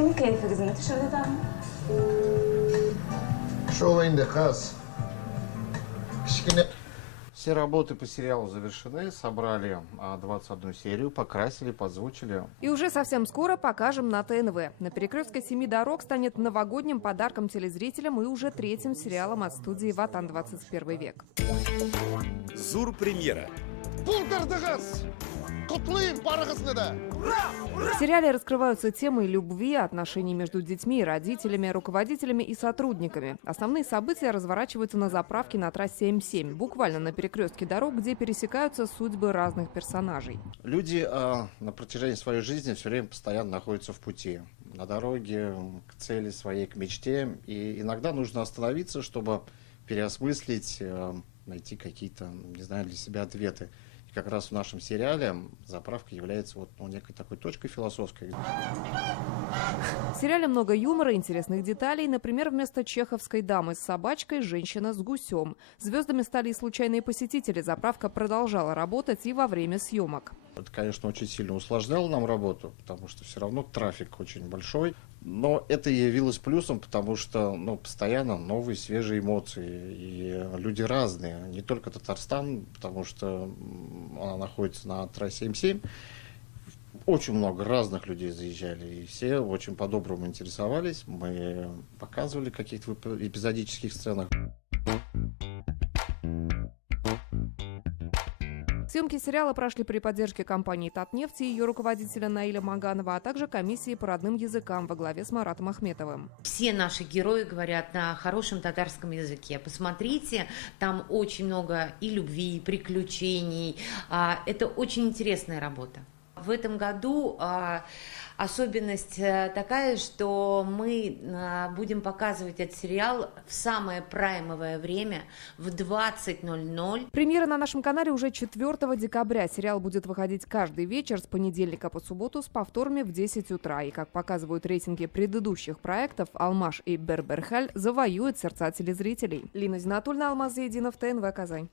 Kimin keyfi kızını dışarıda da? Шоу Индехас. Кичкене. Все работы по сериалу завершены, собрали 21 серию, покрасили, подзвучили. И уже совсем скоро покажем на ТНВ. «На перекрестке 7 дорог» станет новогодним подарком телезрителям и уже третьим сериалом от студии «Ватан 21 век». Зур-премьера. Булдырдыгыз! Кутлыйм барыгызны да! В сериале раскрываются темы любви, отношений между детьми и родителями, руководителями и сотрудниками. Основные события разворачиваются на заправке на трассе М7, буквально на перекрестке дорог, где пересекаются судьбы разных персонажей. Люди на протяжении своей жизни все время постоянно находятся в пути, на дороге к цели своей, к мечте. И иногда нужно остановиться, чтобы переосмыслить, найти какие-то, не знаю, для себя ответы. И как раз в нашем сериале заправка является некой такой точкой философской. В сериале много юмора и интересных деталей. Например, вместо чеховской дамы с собачкой – женщина с гусем. Звездами стали и случайные посетители. Заправка продолжала работать и во время съемок. Это, конечно, очень сильно усложняло нам работу, потому что все равно трафик очень большой. Но это и явилось плюсом, потому что постоянно новые, свежие эмоции. И люди разные. Не только Татарстан, потому что она находится на трассе М7. Очень много разных людей заезжали, и все очень по-доброму интересовались. Мы показывали в каких-то эпизодических сценах. Съемки сериала прошли при поддержке компании «Татнефть» и ее руководителя Наиля Маганова, а также комиссии по родным языкам во главе с Маратом Ахметовым. Все наши герои говорят на хорошем татарском языке. Посмотрите, там очень много и любви, и приключений. Это очень интересная работа. В этом году особенность такая, что мы будем показывать этот сериал в самое праймовое время, в 20:00. Премьера на нашем канале уже 4 декабря. Сериал будет выходить каждый вечер с понедельника по субботу с повторами в 10 утра. И, как показывают рейтинги предыдущих проектов, «Алмаш» и «Берберхаль» завоюют сердца телезрителей. Лина Зинатульна, Алмаз Заединов, ТНВ, Казань.